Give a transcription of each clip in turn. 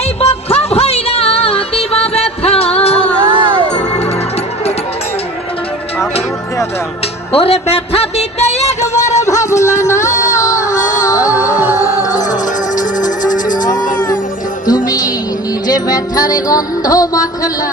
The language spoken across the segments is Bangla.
এই পক্ষ ভৈরা দিবা ব্যথা। ওরে ব্যথা দিতে একবার ভাবলা না। তুমি নিজে ব্যথার গন্ধ মাখলা।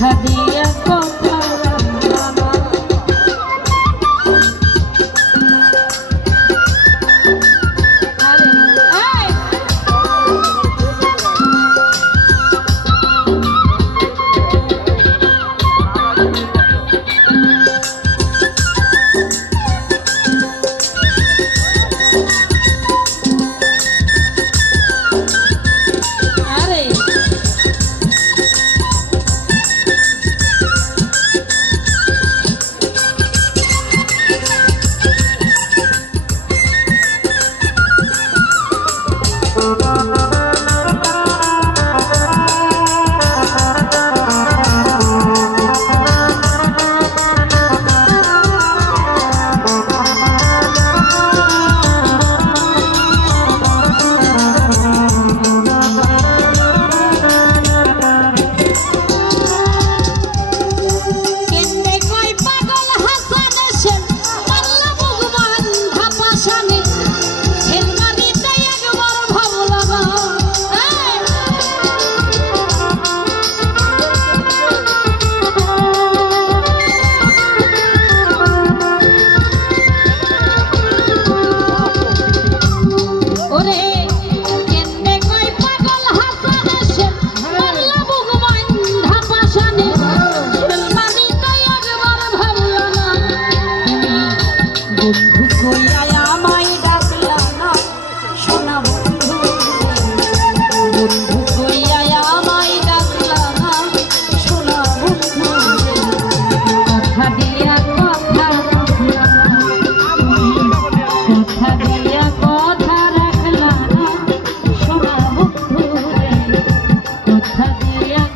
Happy.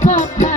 কথা